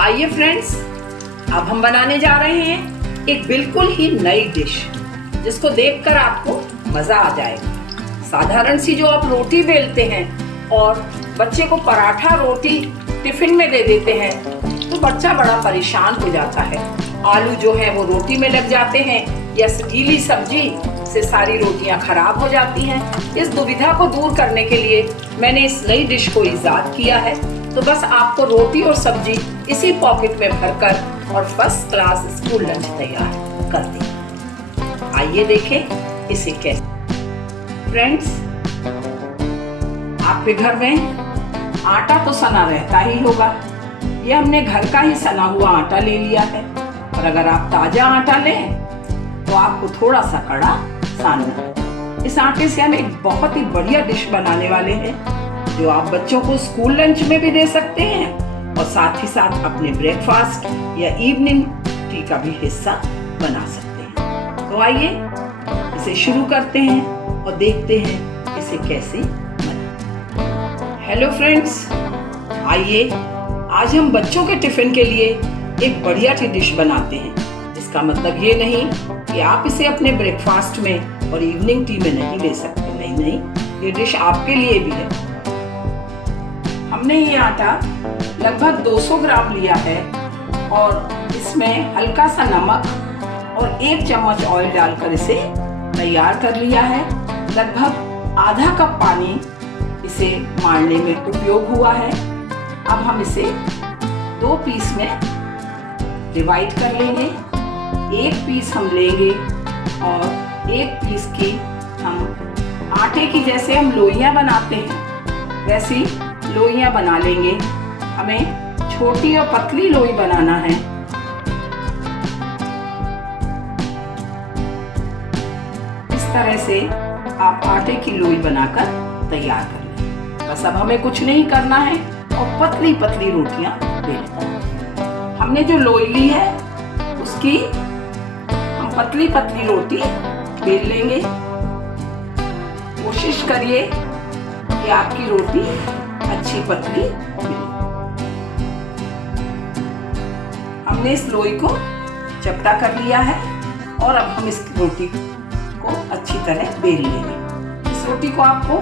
आइए फ्रेंड्स, अब हम बनाने जा रहे हैं एक बिल्कुल ही नई डिश जिसको देखकर आपको मजा आ जाएगा। साधारण सी जो आप रोटी बेलते हैं और बच्चे को पराठा रोटी टिफिन में दे देते हैं तो बच्चा बड़ा परेशान हो जाता है। आलू जो है वो रोटी में लग जाते हैं या गीली सब्जी से सारी रोटियां खराब हो जाती हैं। इस दुविधा को दूर करने के लिए मैंने इस नई डिश को इजाद किया है। तो बस आपको रोटी और सब्जी इसी पॉकेट में भरकर और फर्स्ट क्लास स्कूल लंच तैयार कर दें। आइए देखें इसे कैसे। फ्रेंड्स, आपके घर में आटा तो सना रहता ही होगा। ये हमने घर का ही सना हुआ आटा ले लिया है। और अगर आप ताजा आटा लें तो आपको थोड़ा सा कड़ा सानना है। इस आटे से हम एक बहुत ही बढ़िया डिश बनाने वाले हैं जो आप बच्चों को स्कूल लंच में भी दे सकते हैं और साथ ही साथ अपने ब्रेकफास्ट या इवनिंग टी का भी हिस्सा बना सकते हैं। तो आइए इसे शुरू करते हैं और देखते हैं इसे कैसे बनाते। हेलो फ्रेंड्स, आइए आज हम बच्चों के टिफिन के लिए एक बढ़िया सी डिश बनाते हैं। इसका मतलब ये नहीं कि आप इसे अपने ब्रेकफास्ट में और इवनिंग टी में नहीं ले सकते। नहीं, ये डिश आपके लिए भी है। हमने ये आटा लगभग 200 ग्राम लिया है और इसमें हल्का सा नमक और 1 चम्मच ऑयल डालकर इसे तैयार कर लिया है। लगभग आधा कप पानी इसे मारने में उपयोग हुआ है। अब हम इसे 2 पीस में डिवाइड कर लेंगे। 1 पीस हम लेंगे और 1 पीस की हम आटे की जैसे हम लोइयां बनाते हैं वैसी लोइयां बना लेंगे। हमें छोटी और पतली लोई बनाना है। इस तरह से आप आटे की लोई बनाकर तैयार कर लें। बस अब हमें कुछ नहीं करना है और पतली पतली रोटियां बेलनी। हमने जो लोई ली है उसकी हम पतली पतली रोटी बेल लेंगे। कोशिश करिए कि आपकी रोटी अच्छी पतली मिले। हमने इस लोई को चपटा कर लिया है और अब हम इस रोटी को अच्छी तरह बेल लेंगे। इस रोटी को आपको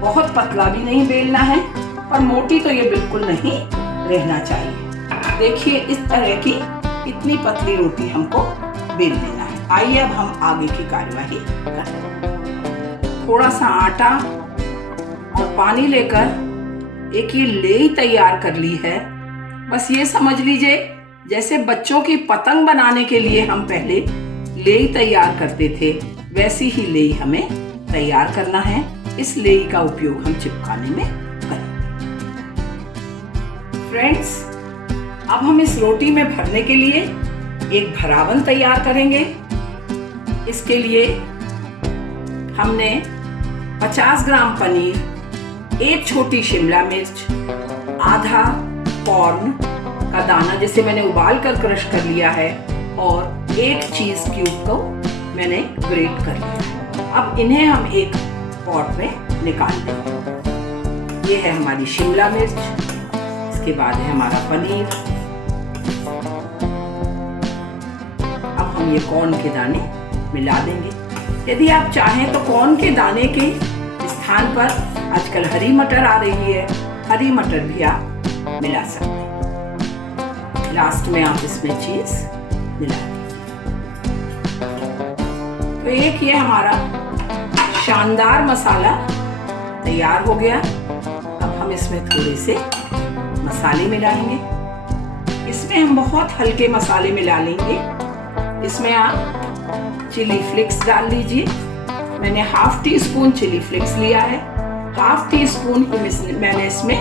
बहुत पतला भी नहीं बेलना है और मोटी तो ये बिल्कुल नहीं रहना चाहिए। देखिए, इस तरह की इतनी पतली रोटी हमको बेल लेना है। आइए अब हम आगे की कार्यवाही करते हैं। थोड़ा सा आटा और पानी लेकर एक ये लेई तैयार कर ली है। बस ये समझ लीजिए जैसे बच्चों की पतंग बनाने के लिए हम पहले लेई तैयार करते थे वैसी ही लेई हमें तैयार करना है। इस लेई का उपयोग हम चिपकाने में करें। फ्रेंड्स, अब हम इस रोटी में भरने के लिए एक भरावन तैयार करेंगे। इसके लिए हमने 50 ग्राम पनीर, 1 छोटी शिमला मिर्च, आधा कॉर्न का दाना जिसे मैंने उबाल कर क्रश कर लिया है और 1 चीज क्यूब को मैंने ग्रेट कर लिया है। अब इन्हें हम एक पॉट में निकाल देंगे। ये है हमारी शिमला मिर्च, इसके बाद है हमारा पनीर। अब हम ये कॉर्न के दाने मिला देंगे। यदि आप चाहें तो कॉर्न के दाने के स्थान पर आजकल हरी मटर आ रही है, हरी मटर भी आप मिला सकते हैं। लास्ट में आप इसमें चीज मिला दीजिए। तो एक ये हमारा शानदार मसाला तैयार हो गया। अब हम इसमें थोड़े से मसाले मिलाएंगे। इसमें हम बहुत हल्के मसाले मिला लेंगे। इसमें आप चिली फ्लेक्स डाल लीजिए। मैंने 1/2 टीस्पून चिली फ्लेक्स लिया है। 1/2 टीस्पून मैंने इसमें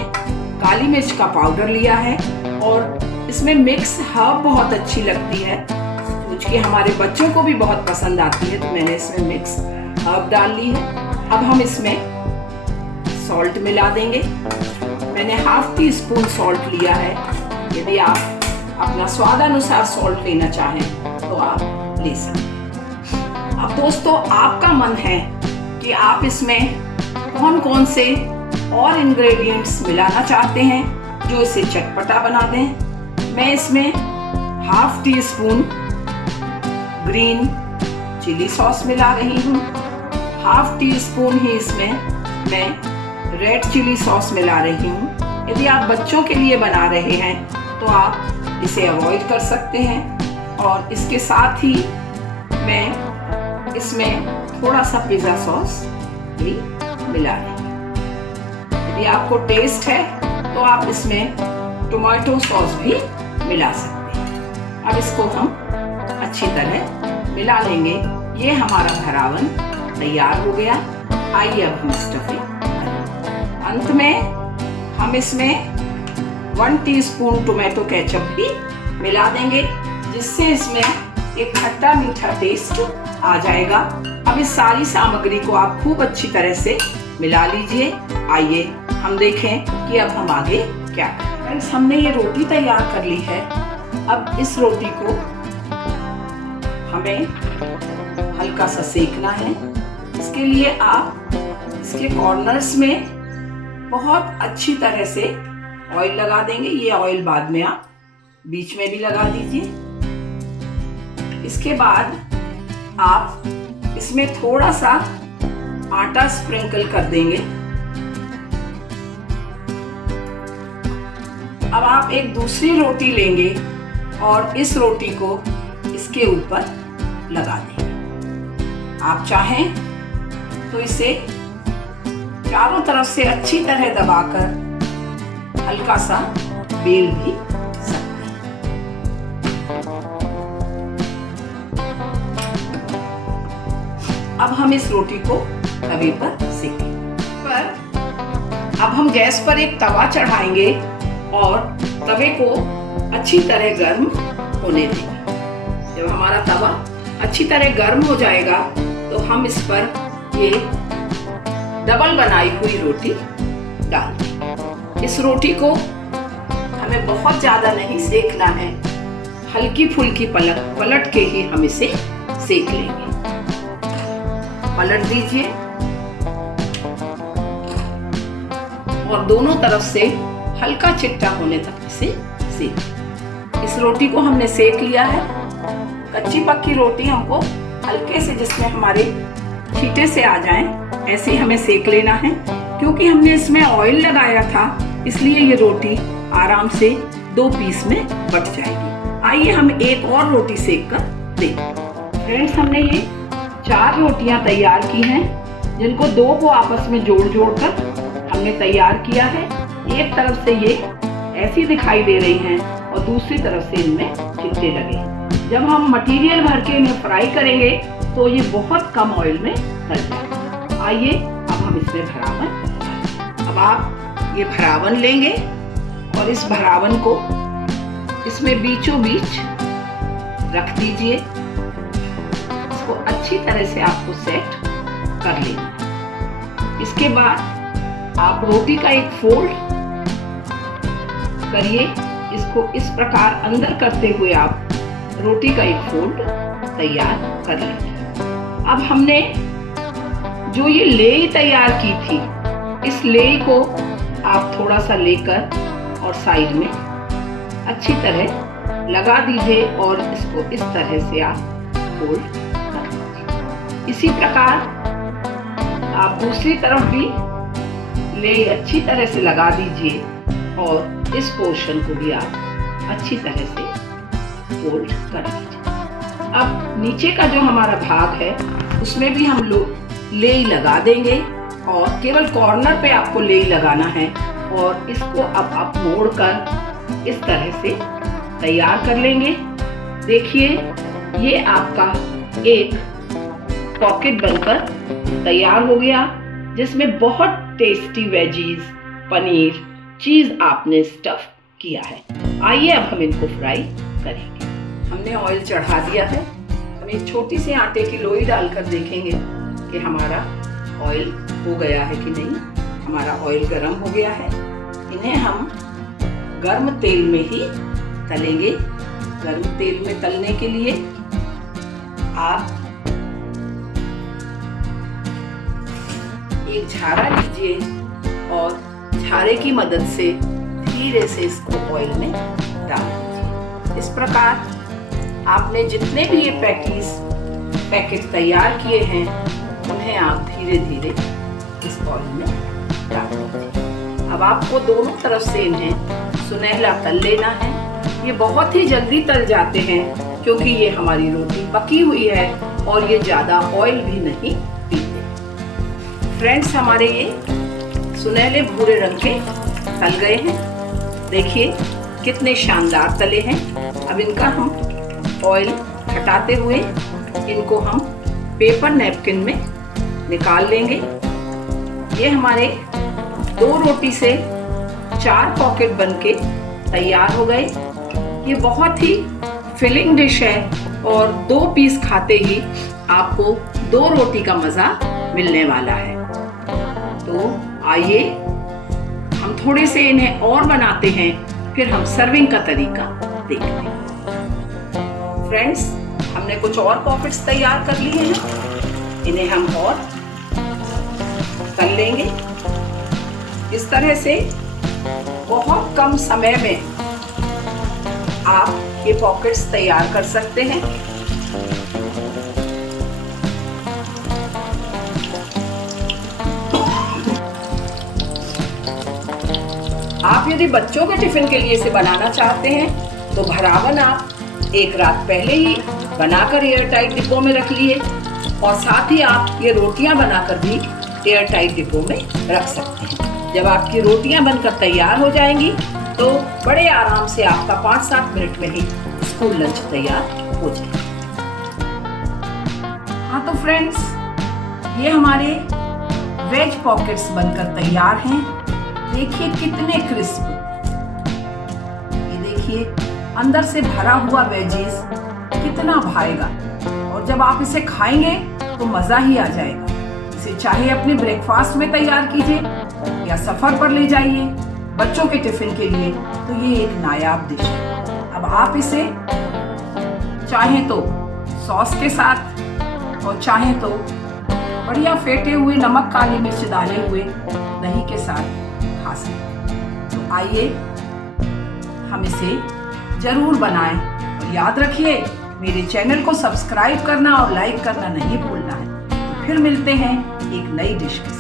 काली मिर्च का पाउडर लिया है और इसमें मिक्स हर्ब बहुत अच्छी लगती है, क्योंकि हमारे बच्चों को भी बहुत पसंद आती है, तो मैंने इसमें मिक्स हर्ब डाल ली है। अब हम इसमें सॉल्ट मिला देंगे। मैंने 1/2 टीस्पून सॉल्ट लिया है। यदि आप अपना स्वाद अनुसार सॉल्ट लेना चाहें तो आप ले सकते हैं। अब दोस्तों, आपका मन है कि आप इसमें कौन कौन से और इंग्रेडिएंट्स मिलाना चाहते हैं जो इसे चटपटा बना दें। मैं इसमें half teaspoon green chilli sauce मिला रही हूँ। हाफ टी स्पून ही इसमें मैं रेड चिली सॉस मिला रही हूँ। यदि आप बच्चों के लिए बना रहे हैं तो आप इसे अवॉइड कर सकते हैं। और इसके साथ ही मैं इसमें थोड़ा सा पिज़्ज़ा सॉस भी मिला रही हूँ। यदि आपको टेस्ट है तो आप इसमें टोमेटो सॉस भी मिला सकते हैं। अब इसको हम अच्छी तरह मिला लेंगे। ये हमारा भरावन तैयार हो गया। आइए अब हम स्टफिंग करें। अंत में हम इसमें 1 टीस्पून टोमेटो केचप भी मिला देंगे, जिससे इसमें एक खट्टा मीठा टेस्ट आ जाएगा। अब इस सारी सामग्री को आप खूब अच्छी तरह से मिला लीजिए। आइए हम देखें कि अब हम आगे क्या करें। फ्रेंड्स, हमने ये रोटी तैयार कर ली है। अब इस रोटी को हमें हल्का सा सेकना है। इसके लिए आप इसके कॉर्नर्स में बहुत अच्छी तरह से ऑयल लगा देंगे। ये ऑयल बाद में आप बीच में भी लगा दीजिए। इसके बाद आप इसमें थोड़ा सा आटा स्प्रिंकल कर देंगे। अब आप एक दूसरी रोटी लेंगे और इस रोटी को इसके ऊपर लगा देंगे। आप चाहें तो इसे चारों तरफ से अच्छी तरह दबाकर हल्का सा बेल भी सकते हैं। अब हम इस रोटी को तवे पर सेकेंगे। अब हम गैस पर एक तवा चढ़ाएंगे और तवे को अच्छी तरह गर्म होने देंगे। जब हमारा तवा अच्छी तरह गर्म हो जाएगा तो हम इस पर ये डबल बनाई हुई रोटी डाल देंगे। इस रोटी को हमें बहुत ज्यादा नहीं सेकना है, हल्की फुल्की पलट के ही हम इसे सेक लेंगे। पलट दीजिए और दोनों तरफ से हल्का चिट्टा होने तक इसे सेक। इस रोटी को हमने सेक लिया है। कच्ची पक्की रोटी हमको हल्के से, जिसमें हमारे छींटे से आ जाएं, ऐसे हमें सेक लेना है। क्योंकि हमने इसमें ऑयल लगाया था, इसलिए ये रोटी आराम से 2 पीस में बट जाएगी। आइए हम एक और रोटी सेक कर देखें। फ्रेंड्स, हमने ये 4 रोटियां तैयार की हैं, जिनको 2 को आपस में जोड़ कर हमने तैयार किया है। एक तरफ से ये ऐसी दिखाई दे रही हैं और दूसरी तरफ से इनमें चिट्टे लगे हैं। जब हम मटेरियल भर के इन्हें फ्राई करेंगे तो ये बहुत कम ऑयल में तल जाएगा। आइए अब हम इसमें भरावन, अब आप ये भरावन लेंगे और इस भरावन को इसमें बीचों बीच रख दीजिए। इसको अच्छी तरह से आपको सेट कर लेना। इसके बाद आप रोटी का एक फोल्ड करिए। इसको इस प्रकार अंदर करते हुए आप रोटी का एक फोल्ड तैयार कर लेंगे। अब हमने जो ये लेई तैयार की थी, इस लेई को आप थोड़ा सा लेकर और साइड में अच्छी तरह लगा दीजिए और इसको इस तरह से आप फोल्ड कर दीजिए। इसी प्रकार आप दूसरी तरफ भी लेई अच्छी तरह से लगा दीजिए और इस पोर्शन को भी आप अच्छी तरह से फोल्ड कर लीजिए। अब नीचे का जो हमारा भाग है उसमें भी हम लोग लेई लगा देंगे और केवल कॉर्नर पे आपको लेई लगाना है और इसको अब आप मोड़कर इस तरह से तैयार कर लेंगे। देखिए, ये आपका एक पॉकेट बनकर तैयार हो गया, जिसमें बहुत टेस्टी वेजीज, पनीर, चीज आपने स्टफ किया है। आइए अब हम इनको फ्राई करेंगे। हमने ऑयल चढ़ा दिया है। हम एक छोटी सी आटे की लोई डालकर देखेंगे कि हमारा ऑयल हो गया है कि नहीं। हमारा ऑयल गर्म हो गया है। इन्हें हम गर्म तेल में ही तलेंगे। गर्म तेल में तलने के लिए आप एक झारा लीजिए और झारे की मदद से धीरे से इसको ऑयल में डाल दीजिए। इस प्रकार आपने जितने भी ये पैकेट तैयार किए हैं उन्हें आप धीरे धीरे इस बॉल में डाल दीजिए। अब आपको दोनों तरफ से इन्हें सुनहला तल लेना है। ये बहुत ही जल्दी तल जाते हैं क्योंकि ये हमारी रोटी पकी हुई है और ये ज़्यादा ऑयल भी नहीं पीते। फ्रेंड्स, हमारे ये सुनहले भूरे रंग के तल गए हैं। देखिए कितने शानदार तले हैं। अब इनका हम ऑयल हटाते हुए इनको हम पेपर नैपकिन में निकाल लेंगे। ये हमारे 2 रोटी से 4 पॉकेट बनके तैयार हो गए। ये बहुत ही फिलिंग डिश है और 2 पीस खाते ही आपको 2 रोटी का मज़ा मिलने वाला है। तो आइए हम थोड़े से इन्हें और बनाते हैं, फिर हम सर्विंग का तरीका देखते हैं। फ्रेंड्स, हमने कुछ और पॉकेट्स तैयार कर लिए हैं। इन्हें हम और तल लेंगे। इस तरह से बहुत कम समय में आप ये पॉकेट्स तैयार कर सकते हैं। आप यदि बच्चों के टिफिन के लिए इसे बनाना चाहते हैं तो भरावन आप एक रात पहले ही बनाकर एयर टाइट डिब्बों में रख लिए और साथ ही आप ये रोटियां बनाकर भी एयर टाइट डिब्बों में रख सकते हैं। जब आपकी रोटियां बनकर तैयार हो जाएंगी तो बड़े आराम से आपका 5-7 मिनट में ही स्कूल लंच तैयार हो जाएगा। हाँ तो फ्रेंड्स, ये हमारे वेज पॉकेट्स बनकर तैयार हैं। देखिए कितने क्रिस्प, ये देखिए अंदर से भरा हुआ वेजीज कितना भाएगा और जब आप इसे खाएंगे तो मज़ा ही आ जाएगा। इसे चाहे अपने ब्रेकफास्ट में तैयार कीजिए या सफ़र पर ले जाइए बच्चों के टिफ़िन के लिए, तो ये एक नायाब डिश है। अब आप इसे चाहें तो सॉस के साथ और चाहें तो बढ़िया फेंटे हुए नमक काली मिर्च डाले हुए दही के साथ खा सकते हैं। तो आइए हम इसे जरूर बनाएं और याद रखिए मेरे चैनल को सब्सक्राइब करना और लाइक करना नहीं भूलना है। तो फिर मिलते हैं एक नई डिश के साथ।